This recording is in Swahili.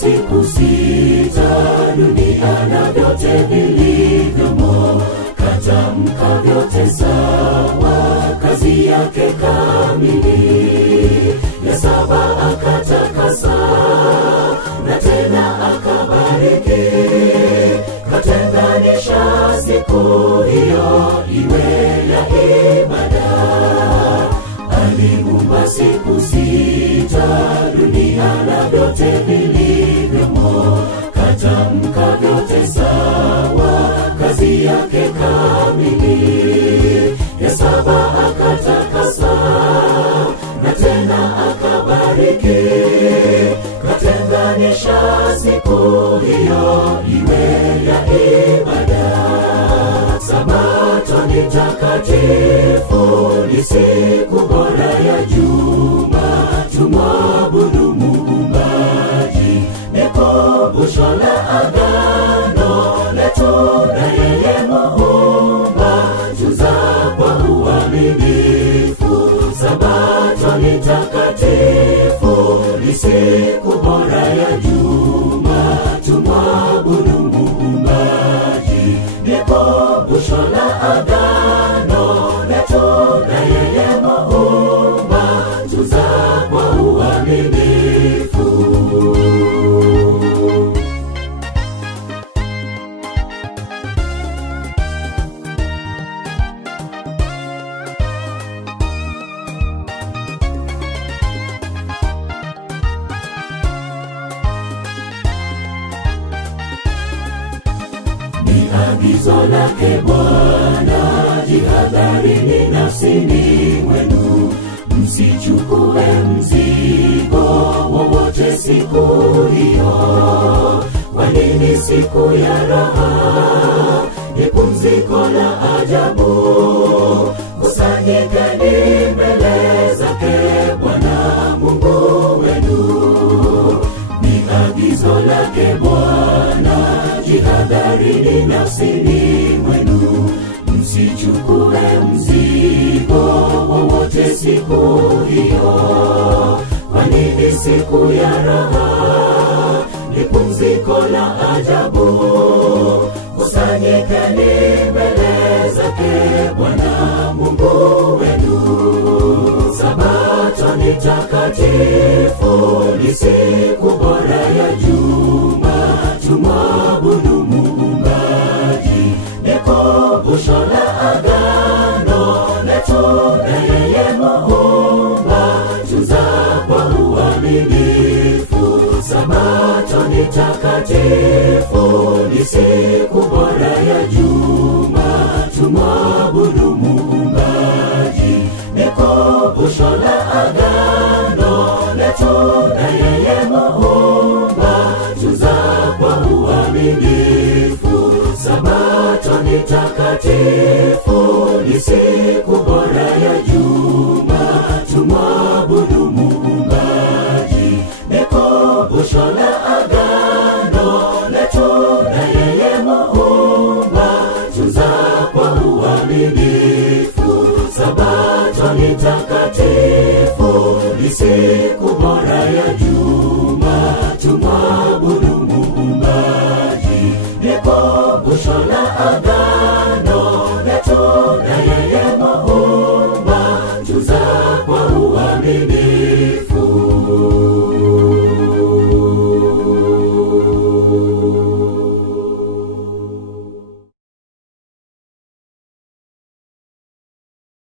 siku sita, dunia na vyote vilivyomo, katamka vyote sawa, kazi yake kamili. Ya saba akatakasa, na tena akabariki, katenganisha siku hiyo iwe ya ibada. Aliumba siku sita, dunia na vyote vilivyomo, katamka vyote sawa, kazi yake kamili. Ya saba akatakasa, na tena akabariki, katenganisha siku hiyo iwe ya ibada. Sabato ni takatifu, ni siku bora ya juma, tumwabudu Muumbaji. Ni kumbusho la agano letu na yeye Muumba, tuza kwa uaminifu. Sabato ni takatifu, ni siku bora ya juma, tumwabudu Muumbaji. Ni kumbusho la agano letu na yeye Muumba, tuza kwa uaminifu. Agizo lake Bwana, jihadharini nafsini mwenu, msichukue mzigo wowote siku hiyo. Kwani ni siku ya raha, ni pumziko la ajabu. Kusanyikeni mbele zake Bwana Mungu wenu. Ni agizo lake Bwana, jihadharini nafsini mwenu, msichukue mzigo wowote siku hiyo. Kwani ni siku ya raha, ni pumziko la ajabu. Kusanyikeni mbele zake Bwana Mungu wenu. Sabato ni takatifu, ni siku bora ya juma, tumwabudu Muumbaji. Ni kumbusho la agano letu na yeye Muumba, tuza kwa uaminifu. Sabato ni takatifu, ni siku bora ya juma, tumwabudu Muumbaji. Ni kumbusho la agano letu na yeye Muumba, tuza kwa uaminifu. Sabato ni takatifu, ni siku bora ya juma, tumwabudu Muumbaji. Ni kumbusho la agano letu na yeye Muumba, tuza kwa uaminifu. Sabato ni takatifu, ni siku bora ya juma, tumwabudu Muumbaji. Ni kumbusho la agano